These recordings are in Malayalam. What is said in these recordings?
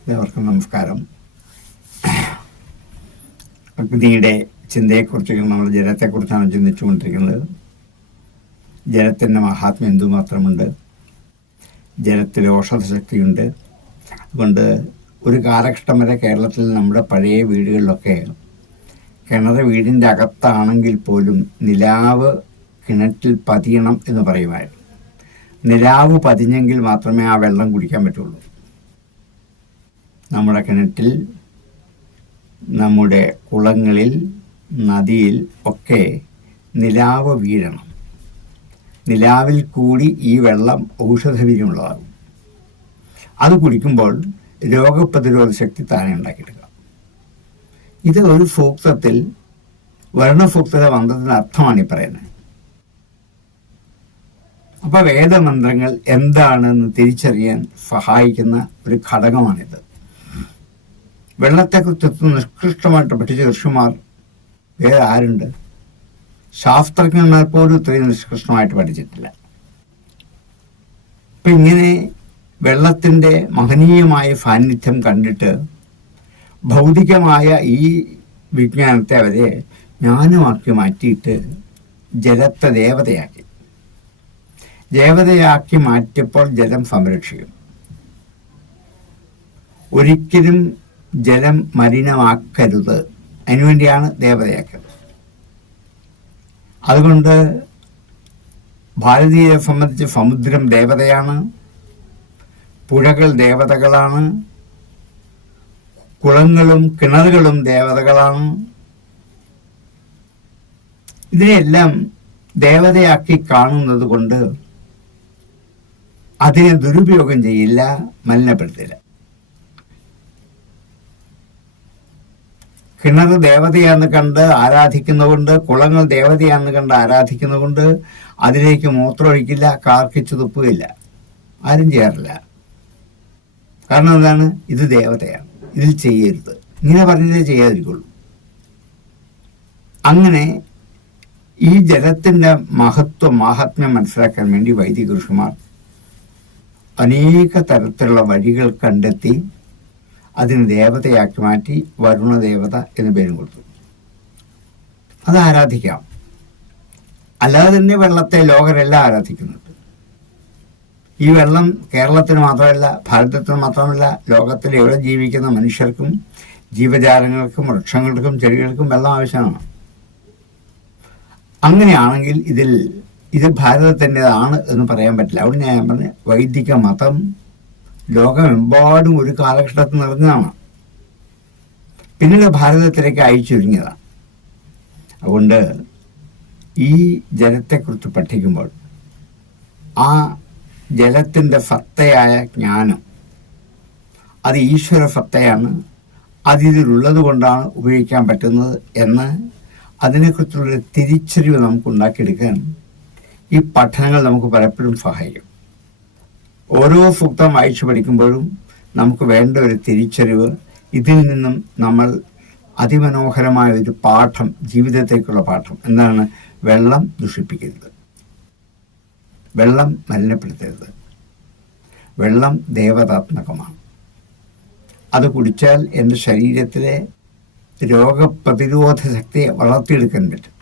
എല്ലാവർക്കും നമസ്കാരം. അഗ്നിയുടെ ചിന്തയെക്കുറിച്ച് നമ്മൾ ജലത്തെക്കുറിച്ചാണ് ചിന്തിച്ചുകൊണ്ടിരിക്കുന്നത്. ജലത്തിന്റെ മഹാത്മ്യം എന്തുമാത്രമുണ്ട്? ജലത്തിൽ ഔഷധശക്തിയുണ്ട് അതുകൊണ്ട് ഒരു കാലഘട്ടം വരെ കേരളത്തിൽ നമ്മുടെ പഴയ വീടുകളിലൊക്കെ കിണർ വീടിന്റെ അകത്താണെങ്കിൽ പോലും നിലാവ് കിണറ്റിൽ പതിയണം എന്ന് പറയുമായിരുന്നു. നിലാവ് പതിഞ്ഞെങ്കിൽ മാത്രമേ ആ വെള്ളം കുടിക്കാൻ പറ്റുള്ളൂ. നമ്മുടെ കിണറ്റിൽ നമ്മുടെ കുളങ്ങളിൽ നദിയിൽ ഒക്കെ നിലാവ് വീഴണം. നിലാവിൽ കൂടി ഈ വെള്ളം ഔഷധവീര്യമുള്ളതാകും. അത് കുടിക്കുമ്പോൾ രോഗപ്രതിരോധ ശക്തി താനെ ഉണ്ടാക്കിയെടുക്കാം. ഇത് ഒരു സൂക്തത്തിൽ വർണസൂക്തത വന്നതിന് അർത്ഥമാണ് ഈ പറയുന്നത്. അപ്പൊ വേദമന്ത്രങ്ങൾ എന്താണെന്ന് തിരിച്ചറിയാൻ സഹായിക്കുന്ന ഒരു ഘടകമാണിത്. വെള്ളത്തെക്കുറിച്ച് നിഷ്കൃഷ്ടമായിട്ട് പഠിച്ച ഋഷിമാർ വേറെ ആരുണ്ട്? ശാസ്ത്രജ്ഞന്മാർ പോലും ഇത്രയും നിഷ്കൃഷ്ടമായിട്ട് പഠിച്ചിട്ടില്ല. അപ്പൊ ഇങ്ങനെ വെള്ളത്തിന്റെ മഹനീയമായ സാന്നിധ്യം കണ്ടിട്ട് ഭൗതികമായ ഈ വിജ്ഞാനത്തെ അവരെ ജ്ഞാനമാക്കി മാറ്റിയിട്ട് ജലത്തെ ദേവതയാക്കി. ദേവതയാക്കി മാറ്റിയപ്പോൾ ജലം സംരക്ഷിക്കും. ഒരിക്കലും ജലം മലിനമാക്കരുത്. അതിനുവേണ്ടിയാണ് ദേവതയാക്കൽ അതുകൊണ്ട് ഭാരതീയരെ സംബന്ധിച്ച് സമുദ്രം ദേവതയാണ് പുഴകൾ ദേവതകളാണ് കുളങ്ങളും കിണറുകളും ദേവതകളാണ്. ഇതിനെയെല്ലാം ദേവതയാക്കി കാണുന്നത് കൊണ്ട് അതിനെ ദുരുപയോഗം ചെയ്യില്ല മലിനപ്പെടുത്തില്ല. കിണർ ദേവതയാന്ന് കണ്ട് ആരാധിക്കുന്നതുകൊണ്ട് കുളങ്ങൾ ദേവതയാന്ന് കണ്ട് ആരാധിക്കുന്നതുകൊണ്ട് അതിലേക്ക് മൂത്രമൊഴിക്കില്ല കാർക്കിച്ചു തുപ്പുകയില്ല ആരും ചെയ്യാറില്ല. കാരണം എന്താണ്? ഇത് ദേവതയാണ്. ഇതിൽ ചെയ്യരുത്. ഇങ്ങനെ പറഞ്ഞതേ ചെയ്യാതിരിക്കുള്ളൂ. അങ്ങനെ ഈ ജലത്തിന്റെ മഹത്വം മാഹാത്മ്യം മനസ്സിലാക്കാൻ വേണ്ടി വൈദിക ഋഷിമാർ അനേക തരത്തിലുള്ള വഴികൾ കണ്ടെത്തി അതിന് ദേവതയാക്കി മാറ്റി വരുണദേവത എന്ന് പേരും കൊടുത്തു. അത് ആരാധിക്കാം. അല്ലാതെ തന്നെ വെള്ളത്തെ ലോകരെല്ലാം ആരാധിക്കുന്നുണ്ട്. ഈ വെള്ളം കേരളത്തിന് മാത്രമല്ല ഭാരതത്തിന് മാത്രമല്ല ലോകത്തിൽ എവിടെ ജീവിക്കുന്ന മനുഷ്യർക്കും ജീവജാലങ്ങൾക്കും വൃക്ഷങ്ങൾക്കും ചെടികൾക്കും വെള്ളം ആവശ്യമാണ്. അങ്ങനെയാണെങ്കിൽ ഇതിൽ ഇത് ഭാരതത്തിന്റെതാണ് എന്ന് പറയാൻ പറ്റില്ല. അവിടെ ഞാൻ പറഞ്ഞ വൈദിക മതം ലോകമെമ്പാടും ഒരു കാലഘട്ടത്തിൽ നിറഞ്ഞതാണ്. പിന്നീട് ഭാരതത്തിലേക്ക് അയച്ചൊരുങ്ങിയതാണ് അതുകൊണ്ട് ഈ ജനത്തെക്കുറിച്ച് പഠിക്കുമ്പോൾ ആ ജലത്തിന്റെ സത്തയായ ജ്ഞാനം. അത് ഈശ്വര സത്തയാണ് അതിതിലുള്ളത് കൊണ്ടാണ് ഉപയോഗിക്കാൻ പറ്റുന്നത് എന്ന് അതിനെക്കുറിച്ചുള്ളൊരു തിരിച്ചറിവ് നമുക്ക് ഉണ്ടാക്കിയെടുക്കാൻ ഈ പഠനങ്ങൾ നമുക്ക് പലപ്പോഴും സഹായിക്കും. ഓരോ സൂക്തം വായിച്ചു പഠിക്കുമ്പോഴും നമുക്ക് വേണ്ട ഒരു തിരിച്ചറിവ് ഇതിൽ നിന്നും നമ്മൾ അതിമനോഹരമായ ഒരു പാഠം ജീവിതത്തേക്കുള്ള പാഠം എന്താണ് വെള്ളം ദുഷിപ്പിക്കരുത് വെള്ളം മലിനപ്പെടുത്തരുത്. വെള്ളം ദേവതാത്മകമാണ്. അത് കുടിച്ചാൽ എന്റെ ശരീരത്തിലെ രോഗപ്രതിരോധ ശക്തിയെ വളർത്തിയെടുക്കാൻ പറ്റും.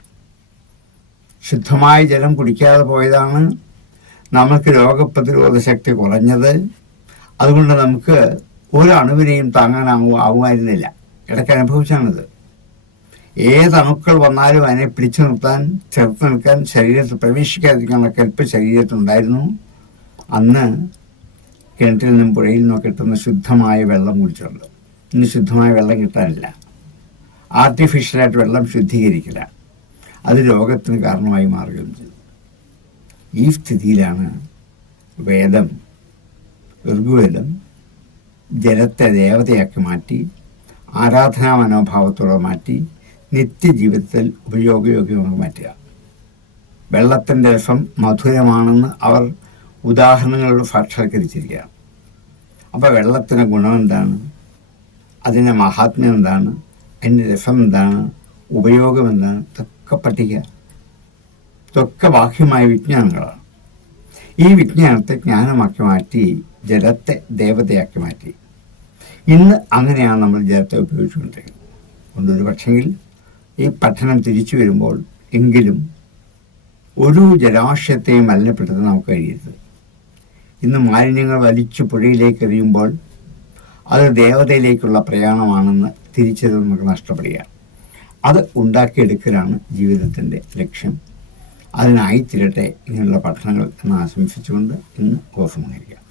ശുദ്ധമായ ജലം കുടിക്കാതെ പോയതാണ് നമുക്ക് രോഗപ്രതിരോധ ശക്തി കുറഞ്ഞത്. അതുകൊണ്ട് നമുക്ക് ഒരു അണുവിനെയും താങ്ങാനാവു ആവുമായിരുന്നില്ല. ഇടയ്ക്ക് അനുഭവിച്ചാണിത്. ഏത് അണുക്കൾ വന്നാലും അതിനെ പിടിച്ചു നിർത്താൻ ചെറുത്ത് നിൽക്കാൻ ശരീരത്തിൽ പ്രവേശിക്കാതിരിക്കാനുള്ള കെൽപ്പ് ശരീരത്തിലുണ്ടായിരുന്നു അന്ന് കിണറ്റിൽ നിന്നും പുഴയിൽ നിന്നും കിട്ടുന്ന ശുദ്ധമായ വെള്ളം കുടിച്ചുണ്ട് ഇന്ന് ശുദ്ധമായ വെള്ളം കിട്ടാനില്ല. ആർട്ടിഫിഷ്യലായിട്ട് വെള്ളം ശുദ്ധീകരിക്കില്ല. അത് രോഗത്തിന് കാരണമായി മാറുകയും ചെയ്തു. ഈ സ്ഥിതിയിലാണ് വേദം ഋഗ്വേദം ജലത്തെ ദേവതയാക്കി മാറ്റി ആരാധനാ മനോഭാവത്തോടെ മാറ്റി നിത്യജീവിതത്തിൽ ഉപയോഗയോഗ്യമായി മാറ്റുക. വെള്ളത്തിന്റെ രസം മധുരമാണെന്ന് അവർ ഉദാഹരണങ്ങളോട് സാക്ഷാത്കരിച്ചിരിക്കുകയാണ് അപ്പോൾ വെള്ളത്തിന്റെ ഗുണം എന്താണ്? അതിന്റെ മഹാത്മ്യം എന്താണ്? അതിന്റെ രസം എന്താണ്? ഉപയോഗം എന്താണ്? ഇതൊക്കെ പഠിക്കുക. ഇതൊക്കെ ബാഹ്യമായ വിജ്ഞാനങ്ങളാണ്. ഈ വിജ്ഞാനത്തെ ജ്ഞാനമാക്കി മാറ്റി ജലത്തെ ദേവതയാക്കി മാറ്റി. ഇന്ന് അങ്ങനെയാണ് നമ്മൾ ജലത്തെ ഉപയോഗിച്ചുകൊണ്ടിരിക്കുന്നത്. ഒന്നൊരു പക്ഷെങ്കിൽ ഈ പഠനം തിരിച്ചു വരുമ്പോൾ എങ്കിലും ഒരു ജലാശയത്തെയും മലിനപ്പെടുത്താൻ നമുക്ക് കഴിയരുത്. ഇന്ന് മാലിന്യങ്ങൾ വലിച്ചു പുഴയിലേക്ക് എറിയുമ്പോൾ അത് ദേവതയിലേക്കുള്ള പ്രയാണമാണെന്ന് തിരിച്ചത് നമുക്ക് നഷ്ടപ്പെടുകയാണ്. അത് ഉണ്ടാക്കിയെടുക്കലാണ് ജീവിതത്തിന്റെ ലക്ഷ്യം. അതിനായി തീരട്ടെ ഇങ്ങനെയുള്ള പഠനങ്ങൾ എന്ന് ആശംസിച്ചുകൊണ്ട് ഇന്ന് ഉപസംഹരിക്കാം